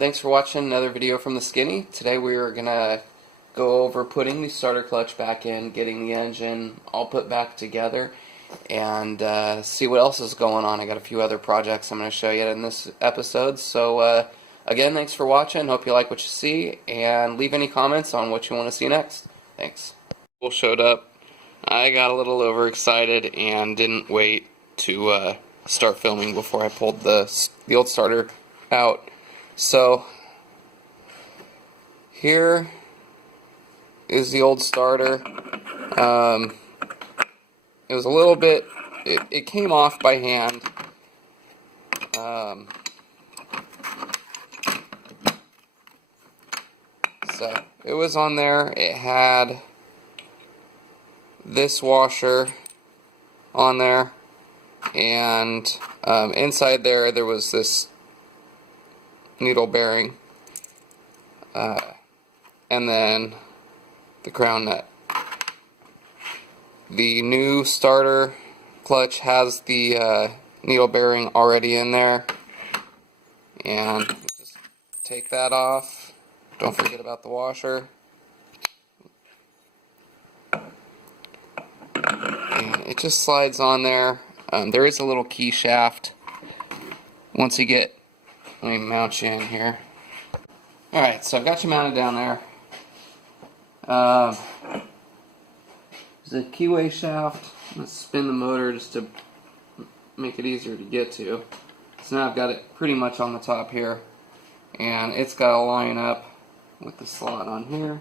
Thanks for watching another video from the Skinny. Today we are gonna go over putting the starter clutch back in, getting the engine all put back together, and see what else is going on. I got a few other projects I'm gonna show you in this episode. So again, thanks for watching. Hope you like what you see, and leave any comments on what you want to see next. Thanks. People showed up. I got a little overexcited and didn't wait to start filming before I pulled the old starter out. So here is the old starter. It was a little bit, it came off by hand. So it was on there. It had this washer on there, and inside there was this needle bearing, and then the crown nut. The new starter clutch has the needle bearing already in there, and just take that off. Don't forget about the washer. And it just slides on there. There is a little key shaft. Once you get, let me mount you in here. Alright, so I've got you mounted down there. There's a keyway shaft. I'm going to spin the motor just to make it easier to get to. So now I've got it pretty much on the top here. And it's got to line up with the slot on here.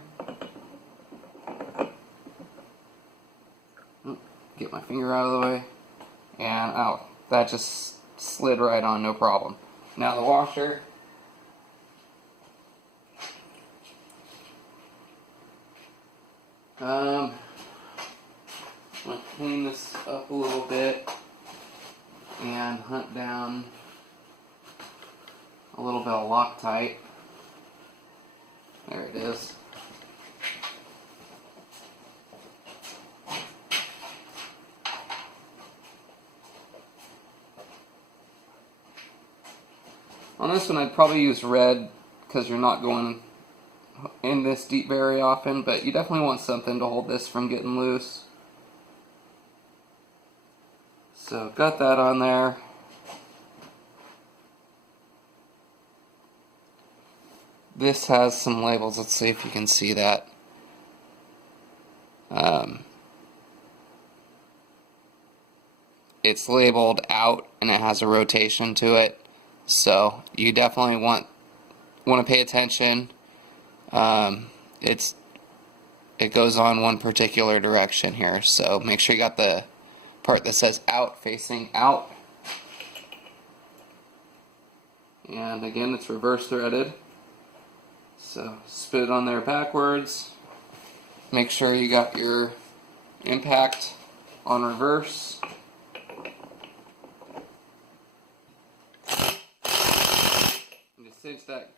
Get my finger out of the way. And out. That just slid right on, no problem. Now the washer. I'm going to clean this up a little bit and hunt down a little bit of Loctite. There it is. On this one I'd probably use red because you're not going in this deep very often, but you definitely want something to hold this from getting loose. So got that on there. This has some labels. Let's see if you can see that. It's labeled out and it has a rotation to it. So you definitely want to pay attention. It goes on one particular direction here, so make sure you got the part that says out facing out. And again, it's reverse threaded. So spit it on there backwards. Make sure you got your impact on reverse. Just cinch that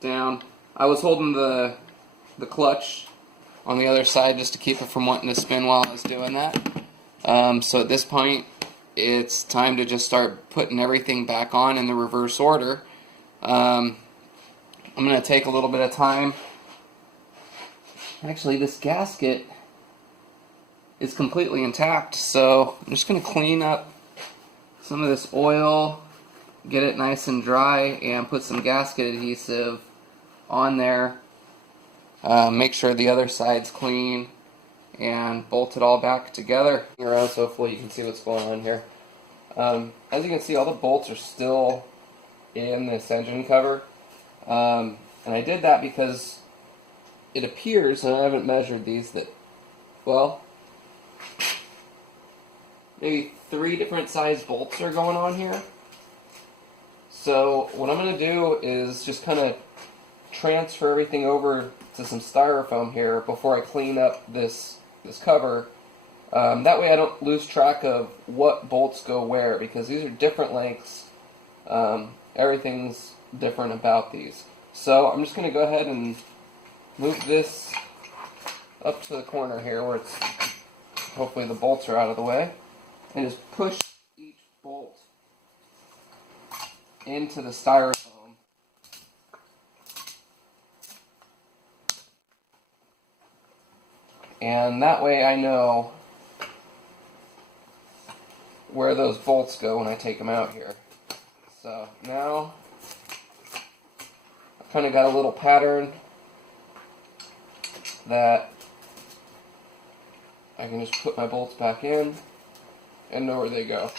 down. I was holding the clutch on the other side just to keep it from wanting to spin while I was doing that. So at this point, it's time to just start putting everything back on in the reverse order. I'm going to take a little bit of time. Actually, this gasket is completely intact, so I'm just going to clean up some of this oil, get it nice and dry, and put some gasket adhesive on there. Make sure the other side's clean, and bolt it all back together around so hopefully you can see what's going on here. As you can see, all the bolts are still in this engine cover, and I did that because it appears, and I haven't measured these, that, well, maybe 3 different size bolts are going on here. So what I'm going to do is just kind of transfer everything over to some styrofoam here before I clean up this cover. That way I don't lose track of what bolts go where, because these are different lengths. Everything's different about these. So I'm just going to go ahead and move this up to the corner here where it's hopefully the bolts are out of the way, and just push each bolt into the styrofoam. And that way I know where those bolts go when I take them out here. So now I've kind of got a little pattern that I can just put my bolts back in and know where they go.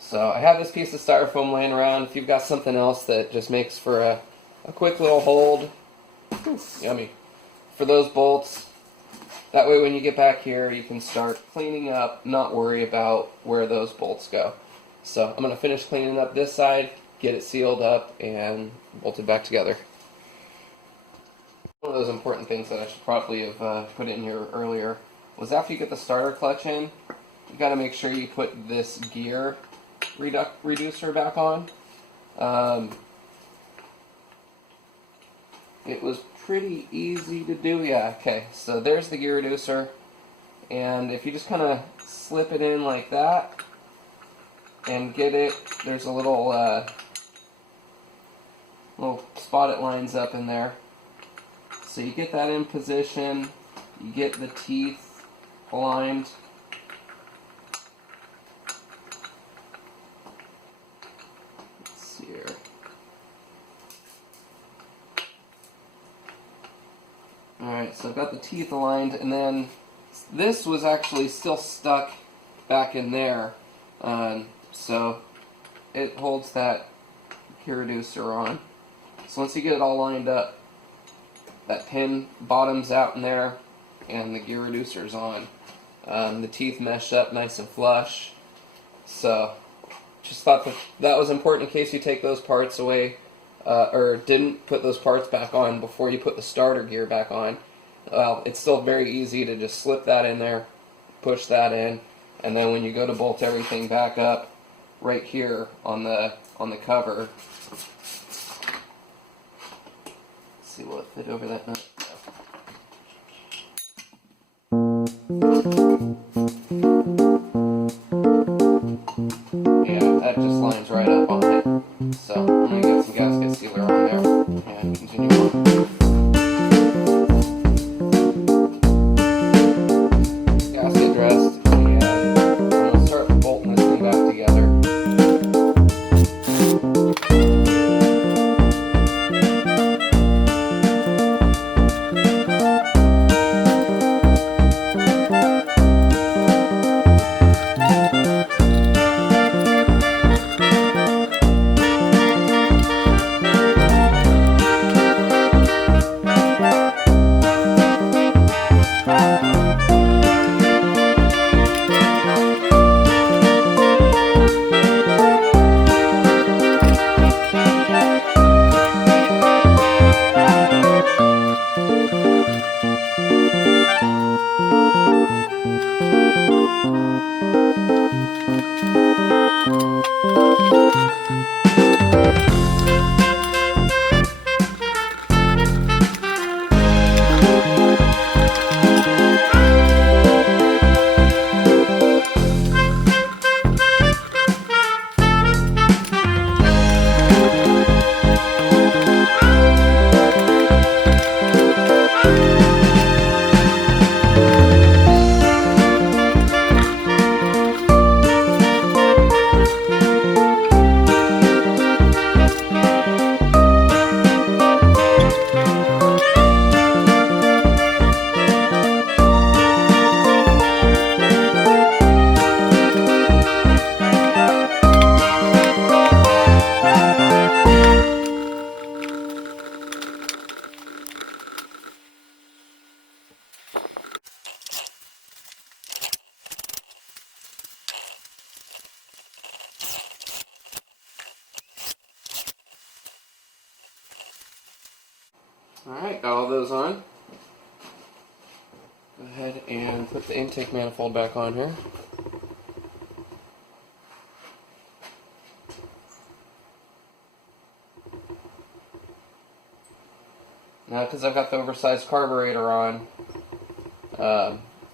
So I have this piece of styrofoam laying around. If you've got something else that just makes for a quick little hold, yummy, for those bolts, that way when you get back here you can start cleaning up, not worry about where those bolts go. So I'm going to finish cleaning up this side, get it sealed up, and bolted back together. One of those important things that I should probably have put in here earlier was after you get the starter clutch in, you got to make sure you put this gear reducer back on. It was pretty easy to do. Yeah, okay, so there's the gear reducer, and if you just kind of slip it in like that and get it, there's a little little spot it lines up in there. So you get that in position, you get the teeth aligned. Here. Alright, so I've got the teeth aligned, and then this was actually still stuck back in there, so it holds that gear reducer on. So once you get it all lined up, that pin bottoms out in there, and the gear reducer's on. The teeth mesh up nice and flush, so just thought that was important in case you take those parts away, or didn't put those parts back on before you put the starter gear back on. Well, it's still very easy to just slip that in there, push that in, and then when you go to bolt everything back up, right here on the cover, let's see, will it fit over that nut? Yeah, that just lines right up on it. So I'm going to get some gasket sealer on there and continue on. Gasket dressed, and I'm going to start bolting this thing back together. Alright, got all those on. Go ahead and put the intake manifold back on here. Now, because I've got the oversized carburetor on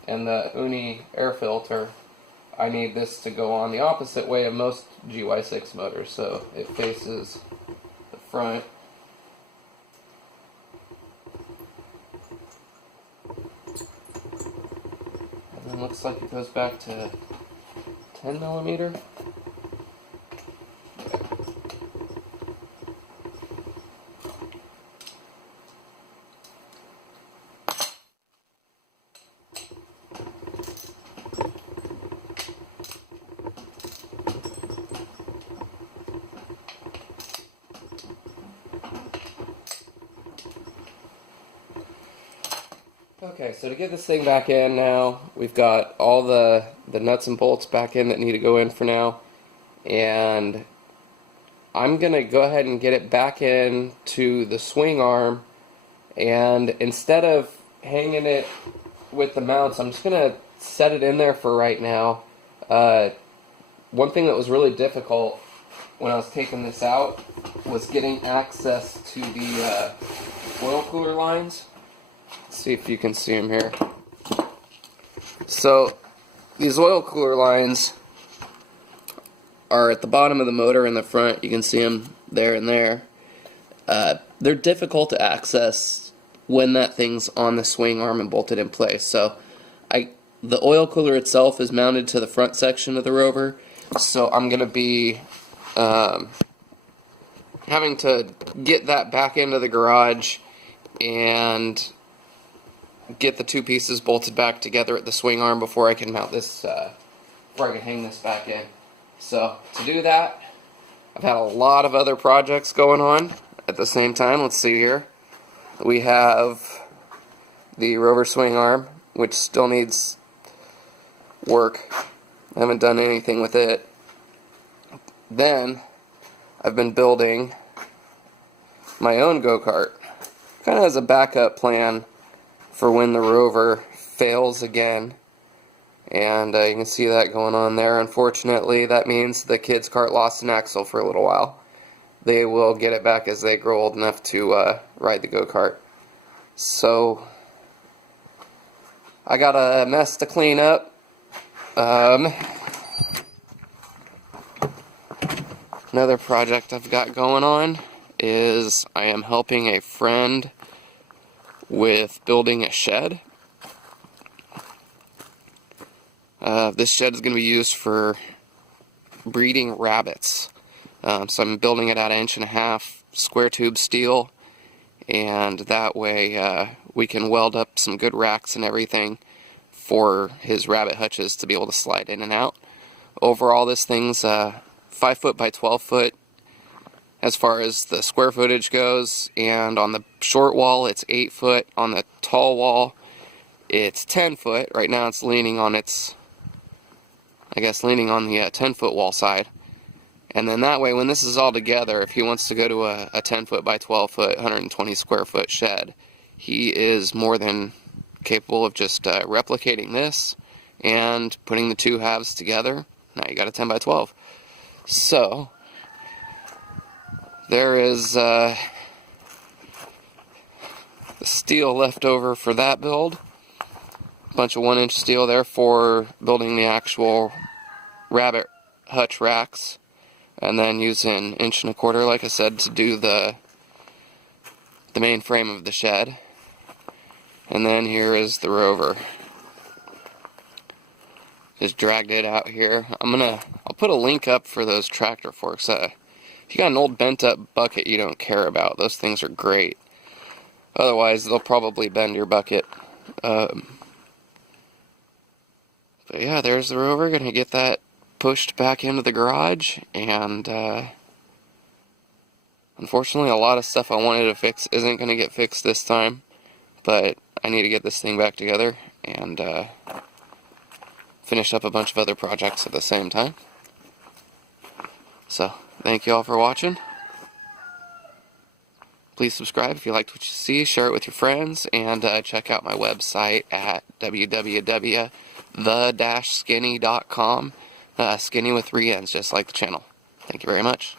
and the Uni air filter, I need this to go on the opposite way of most GY6 motors, so it faces the front. And then looks like it goes back to 10 millimeter. Okay, so to get this thing back in now, we've got all the nuts and bolts back in that need to go in for now. And I'm going to go ahead and get it back in to the swing arm. And instead of hanging it with the mounts, I'm just going to set it in there for right now. One thing that was really difficult when I was taking this out was getting access to the oil cooler lines. Let's see if you can see them here. So these oil cooler lines are at the bottom of the motor in the front. You can see them there and there. They're difficult to access when that thing's on the swing arm and bolted in place. So the oil cooler itself is mounted to the front section of the Rover, so I'm going to be having to get that back into the garage and get the two pieces bolted back together at the swing arm before I can mount this, before I can hang this back in. So to do that, I've had a lot of other projects going on at the same time. Let's see here. We have the Rover swing arm, which still needs work. I haven't done anything with it. Then I've been building my own go-kart, kind of as a backup plan for when the Rover fails again. And you can see that going on there. Unfortunately, that means the kids' kart lost an axle for a little while. They will get it back as they grow old enough to ride the go-kart. So I got a mess to clean up. Another project I've got going on is I am helping a friend with building a shed. This shed is going to be used for breeding rabbits. So I'm building it out of 1.5-inch square tube steel, and that way we can weld up some good racks and everything for his rabbit hutches to be able to slide in and out. Overall, this thing's 5 foot by 12 foot as far as the square footage goes, and on the short wall it's 8 foot. On the tall wall it's 10 foot. Right now it's leaning on its, leaning on the 10-foot wall side. And then that way, when this is all together, if he wants to go to a 10 foot by 12 foot, 120 square foot shed, he is more than capable of just replicating this and putting the two halves together. Now you got a 10 by 12. So there is the steel left over for that build. A bunch of 1-inch steel there for building the actual rabbit hutch racks. And then using 1.25 inch, like I said, to do the main frame of the shed. And then here is the Rover. Just dragged it out here. I'll put a link up for those tractor forks. If you got an old bent up bucket you don't care about, those things are great. Otherwise, they'll probably bend your bucket. But yeah, there's the Rover. Gonna get that pushed back into the garage, and unfortunately a lot of stuff I wanted to fix isn't going to get fixed this time, but I need to get this thing back together and finish up a bunch of other projects at the same time. So thank you all for watching. Please subscribe if you liked what you see, share it with your friends, and check out my website at www.the-skinny.com. Skinny with 3 N's, just like the channel. Thank you very much.